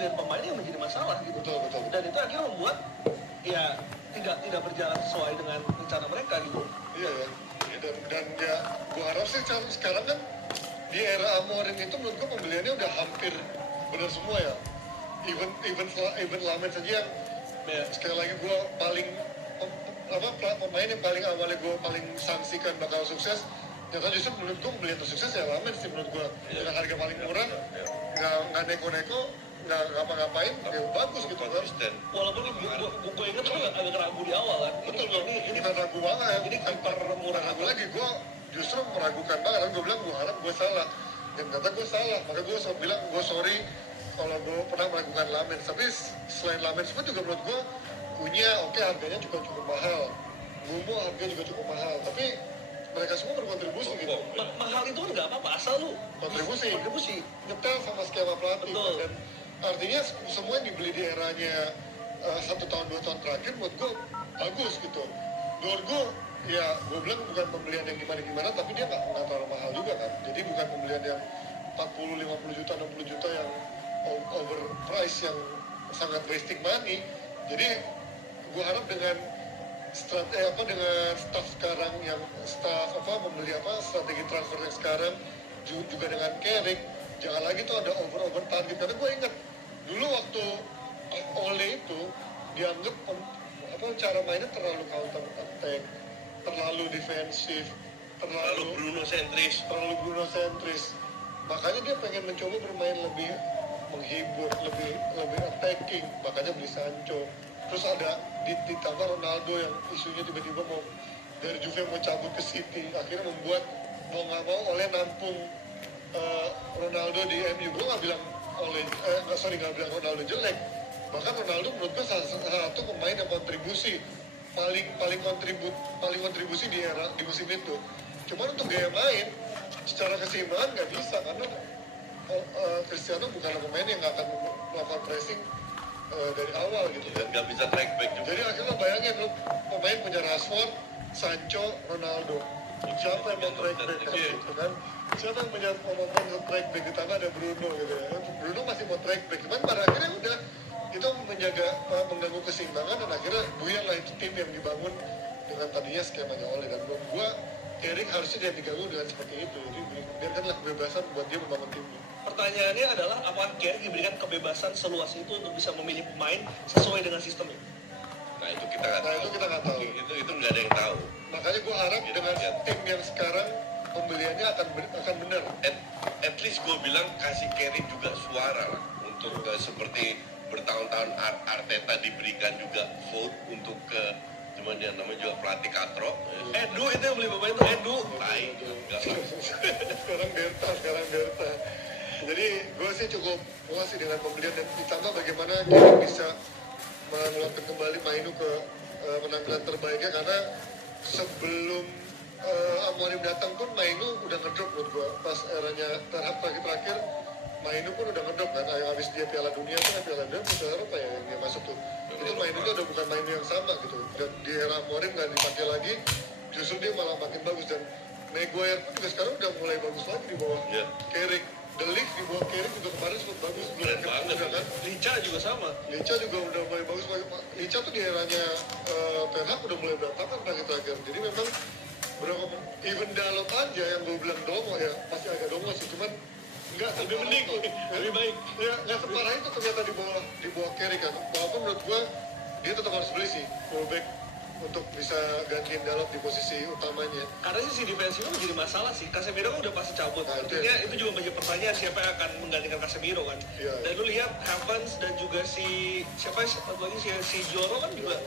pembelian pemain yang menjadi masalah gitu. Betul. Dan itu akhirnya membuat ya tidak berjalan sesuai dengan rencana mereka gitu. Iya ya. Dan ya gue harap sih sekarang kan di era Amorim itu menurut gue pembeliannya udah hampir benar semua ya. Even Lamen saja yang sekali lagi gue paling pemain yang paling awalnya gue paling sanksikan bakal sukses, ternyata justru menurut gue pembelian tersukses ya Lamen sih menurut gue. Dengan harga paling murah, nggak neko-neko, nggak ngapa-ngapain, ya bagus gitu kan. Walaupun gue ingat tuh agak ragu di awal kan. Betul, ini kan ragu banget ya. Ini kantor murah ragu lagi, gue justru meragukan banget. Gue bilang gue harap gue salah, dan ternyata gue salah. Maka gue bilang gue sorry kalau gue pernah meragukan Lamen. Tapi selain Lamen semua juga menurut gue punya, oke, harganya juga cukup mahal. Bumbu harganya juga cukup mahal. Tapi mereka semua berkontribusi gitu. Mahal itu kan nggak apa-apa, asal lu kontribusi. Nyetel sama skema pelatih. Betul. Dan artinya semua yang dibeli di eranya 1 tahun 2 tahun terakhir menurut gue bagus gitu. Menurut gue ya gue bilang bukan pembelian yang gimana-gimana, tapi dia nggak terlalu mahal juga kan. Jadi bukan pembelian yang 40, 50 juta, 60 juta yang overprice yang sangat wasting money. Jadi gue harap dengan dengan staff sekarang yang membeli strategi transfer yang sekarang juga dengan Carrick, jangan lagi tuh ada over target. Karena gue ingat dulu waktu Ole itu dianggap cara mainnya terlalu counter attack, terlalu defensif, terlalu Bruno sentris. Makanya dia pengen mencoba bermain lebih menghibur, lebih attacking, makanya beli Sancho. Terus ada ditambah Ronaldo yang isunya tiba-tiba mau dari Juve mau cabut ke City, akhirnya membuat mau nggak mau oleh nampung Ronaldo di MU. Gue nggak bilang nggak bilang Ronaldo jelek, bahkan Ronaldo menurut gue salah satu pemain yang paling kontribusi di musim itu. Cuman untuk gaya main secara keseimbangan nggak bisa, karena Cristiano bukanlah pemain yang nggak akan melakukan pressing dari awal gitu. Dan nggak bisa track back juga. Jadi akhirnya bayangin lu pemain punya Rashford, Sancho, Ronaldo. Siapa yang mau track back gitu kan? Siapa yang punya pemain untuk track back, di tengah ada Bruno gitu ya. Bruno masih mau track back, cuman pada akhirnya udah itu mengganggu keseimbangan, dan akhirnya buyar lah itu tim yang dibangun dengan tadinya skemanya Ole. Dan menurut gua Carrick harusnya dia diganggu dengan seperti itu. Jadi biarkanlah kebebasan buat dia membangun timnya. Pertanyaannya adalah apakah Carrick diberikan kebebasan seluas itu untuk bisa memilih pemain sesuai dengan sistemnya? Nah itu kita nggak tahu. Itu nggak ada yang tahu. Makanya gue harap dengan tim yang sekarang pembeliannya akan benar. At least gue bilang kasih Carrick juga suara lah untuk seperti bertahun-tahun Arteta diberikan juga vote untuk cuman dia namanya juga pelatih Katro. Edu itu yang beli pemain itu Edu. Baik. Sekarang Berta. Jadi gue sih cukup puas sih dengan pembelian, dan ditambah bagaimana kita bisa melakukan kembali Mainu ke penampilan terbaiknya, karena sebelum Amorim datang pun Mainu udah ngedrop menurut gue. Pas eranya terakhir Mainu pun udah ngedrop kan. Habis dia Piala Dunia kan, Piala Dunia Piala Eropa ya yang dia masuk tuh. Itu Mainu itu udah bukan Mainu yang sama gitu. Dan di era Amorim nggak dipakai lagi, justru dia malah makin bagus. Dan Maguire pun juga sekarang udah mulai bagus lagi di bawah Carrick. The Ligt di bawah Carrick juga kemarin sempat bagus. Keren banget kan. Licha juga sama. Licha juga udah mulai bagus. Licha tuh di eranya Ten Hag udah mulai berantakan terakhir. Jadi memang even Dalot aja yang gue bilang dongo ya, masih agak dongo sih, cuman nggak Lebih mending, lebih baik. Ya nggak separah itu ternyata di bawah Carrick kan. Walaupun menurut gue dia tetap harus beli sih fullback untuk bisa gantiin Dalot di posisi utamanya. Karena sisi defensifnya menjadi masalah sih. Casemiro kan udah pasti cabut. Artinya itu juga menjadi pertanyaan siapa yang akan menggantikan Casemiro kan. Iya. Dan lu lihat Havertz dan juga si Joro kan juga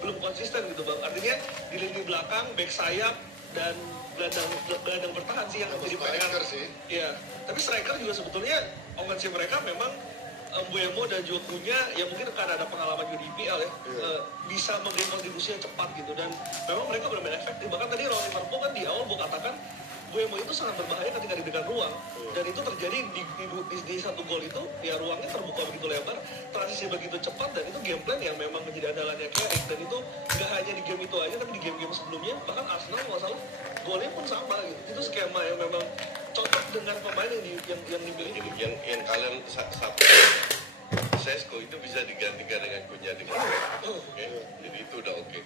belum konsisten gitu bang. Artinya di lini belakang, back sayap dan gelandang bertahan sih yang menjadi PR. Iya. Tapi striker juga sebetulnya offensive mereka memang Mbeumo dan juga punya ya mungkin karena ada pengalaman juga di IPL ya, bisa memberi kontribusi yang cepat gitu, dan memang mereka benar-benar efektif. Bahkan tadi lawan Liverpool kan di awal gue katakan Mbeumo itu sangat berbahaya ketika diberikan ruang, dan itu terjadi di satu gol itu ya, ruangnya terbuka begitu lebar, transisi begitu cepat, dan itu game plan yang memang menjadi andalannya Carrick. Dan itu nggak hanya di game itu aja, tapi di game-game sebelumnya bahkan Arsenal nggak salah golnya pun sama gitu. Itu skema yang memang cocok dengan pemain yang dimiliki. Yang kalian Sesko itu bisa digantikan dengan Kunjadi. Oke, jadi itu udah oke.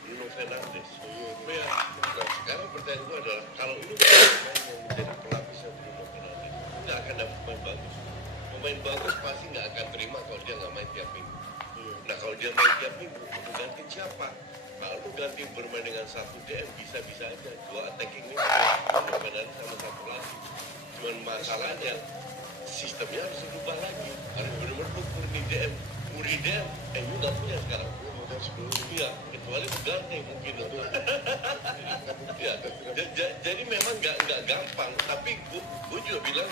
Bruno Fernandes. Iya. Nah, sekarang pertanyaan gue adalah kalau lu pemain yang menjadi pelapisnya Bruno Fernandes, nggak akan dapat pemain bagus. Pemain bagus pasti nggak akan terima kalau dia nggak main tiap minggu. Nah kalau dia main tiap minggu, lu ganti siapa? Kalau lu ganti bermain dengan satu DM bisa-bisa aja. Dua attacking midfield, Bruno Fernandes sama satu lagi. Cuman masalahnya sistemnya harus dirubah lagi. Harus benar-benar lu murni DM. Murni DM, lu nggak punya sekarang. Iya, kecuali berganti mungkin. Ya, jadi memang nggak gampang. Tapi gue juga bilang,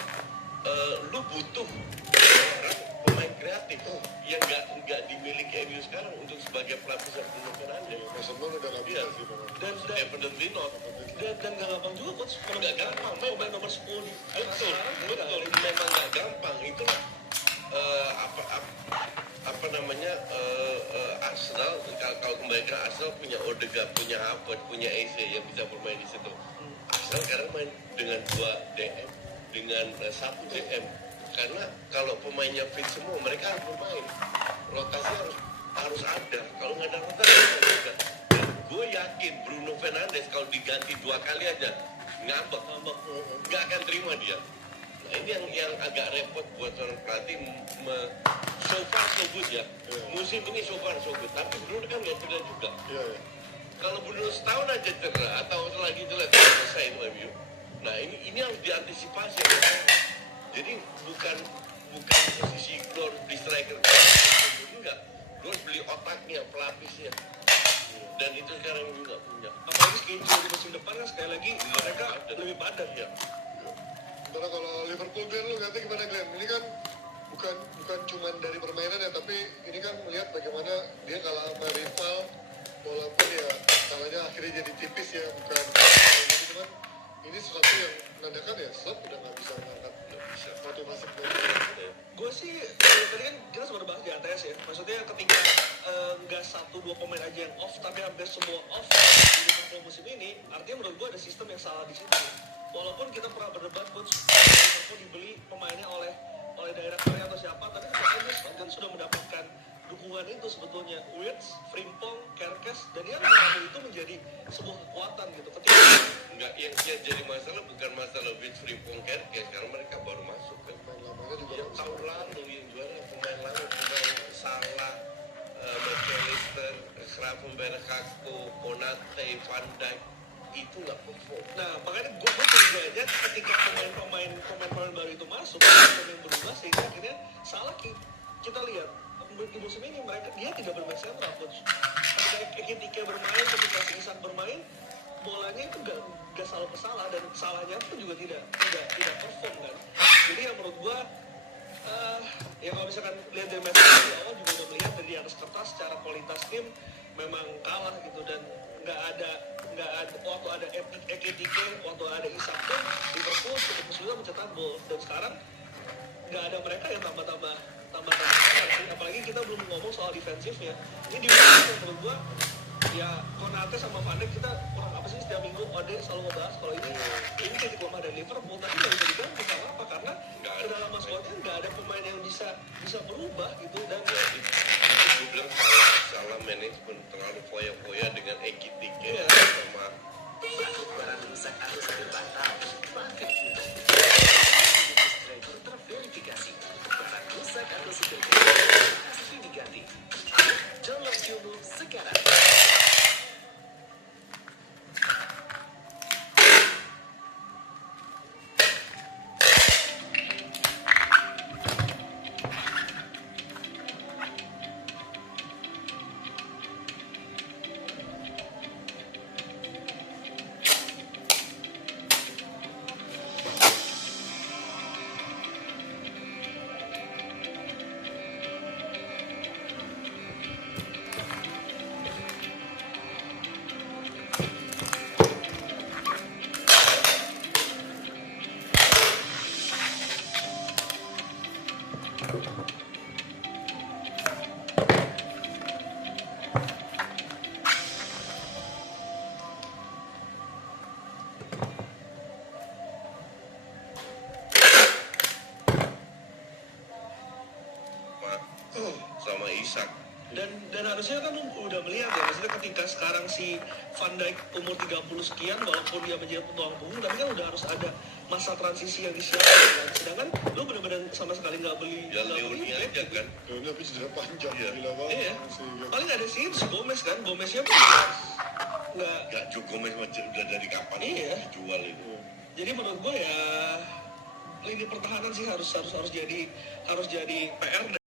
lu butuh orang pemain kreatif yang nggak dimiliki MU sekarang untuk sebagai pelapisan Bruno Fernandes. Maksudnya udah nggak bisa sih memang. Dan Evidently not. nggak gampang juga coach. Kalau Nggak gampang, pemain nomor 10 di Betul, memang nggak gampang. Itulah apa namanya Arsenal. Kalau kembali ke Arsenal punya Odegaard, punya Havertz, punya Eze yang bisa bermain di situ. Arsenal sekarang main dengan 2 DM, dengan 1 DM. Karena kalau pemainnya fit semua, mereka harus bermain. Rotasi harus ada. Kalau nggak ada rotasi, nggak ada. Dan gue yakin Bruno Fernandes kalau diganti 2 kali aja ngambek, nggak akan terima dia. Nah ini yang agak repot buat seorang pelatih. So far so good ya. Musim ini so far so good. Tapi Bruno kan nggak cedera juga. Kalau Bruno setahun aja cedera atau lagi jelek selesai itu MU. Nah ini harus diantisipasi. Jadi bukan posisi lu harus beli striker, enggak. Lu harus beli otaknya, pelapisnya. Dan itu sekarang juga punya. apalagi schedule di musim depan kan sekali lagi mereka lebih padat ya. Karena kalau Liverpool Glenn lu ngerti gimana Glenn? Ini kan bukan cuma dari permainan ya, tapi ini kan melihat bagaimana dia kalah sama rival, walaupun ya kalahnya akhirnya jadi tipis ya, bukan gitu, cuman ini sesuatu yang menandakan ya Slot udah nggak bisa mengangkat motivasi pemain. Gue sih tadi kan kita sempat bahas di ATS ya, maksudnya ketika nggak 1-2 pemain aja yang off tapi hampir semua off di Liverpool musim ini, artinya menurut gue ada sistem yang salah di situ. Walaupun kita pernah berdebat coach Liverpool dibeli pemainnya oleh daerah Korea atau siapa, tapi kan kan sudah mendapatkan dukungan itu sebetulnya. Wirtz, Frimpong, Kerkes, dan dia mengambil itu menjadi sebuah kekuatan gitu. Ketika Enggak, yang jadi masalah bukan masalah Wits Frimpong Kerkes, karena mereka baru masuk kan. Pemain lamanya juga Yang tahun lalu yang juara pemain lama, pemain Salah, McAllister, Gravenberch, Kakpo, Konate, Van Dijk, itu nggak perform. nah makanya gue curiganya ketika pemain baru itu masuk, pemain berubah sehingga akhirnya salah kita lihat di musim ini dia tidak bermain sentral coach. Ketika bermain, ketika si Isak bermain, bolanya itu gak selalu kesalah dan salahnya pun juga tidak perform kan. Jadi yang menurut gue ya kalau misalkan lihat dari match di awal juga udah melihat dari atas kertas secara kualitas tim memang kalah gitu, dan nggak ada waktu ada Ekitike, waktu ada Isak pun Liverpool cukup kesulitan mencetak gol, dan sekarang nggak ada mereka yang tambah sih. Apalagi kita belum ngomong soal defensifnya. Ini di menurut gua ya Konate sama Van Dijk kita kurang apa sih, setiap minggu Ode selalu ngebahas kalau ini titik lemah dari Liverpool, tapi nggak bisa diganti karena apa? Karena kedalaman squadnya nggak ada pemain yang bisa berubah gitu. Dan Itu gue bilang salah manajemen, terlalu foya-foya dengan Ekitike sama Takut barang rusak harus dibatal. Pakai Fumo. Driver terverifikasi. Barang rusak atau supir pasti diganti. Download Fumo sekarang. sama Isak. Dan harusnya kan lu udah melihat ya, maksudnya ketika sekarang si Van Dijk umur 30 sekian, walaupun dia menjadi petualang punggung, tapi kan udah harus ada masa transisi yang disiapkan kan? Sedangkan lu bener-bener sama sekali nggak beli Leoni aja kan. Leoni tapi cedera panjang, Iya. gila banget. Iya. Sih, Paling ada sih si Gomez kan, Gomeznya pun nggak. Gak cukup udah dari kapan Iya. dijual itu. Jadi menurut gue ya lini pertahanan sih harus jadi PR.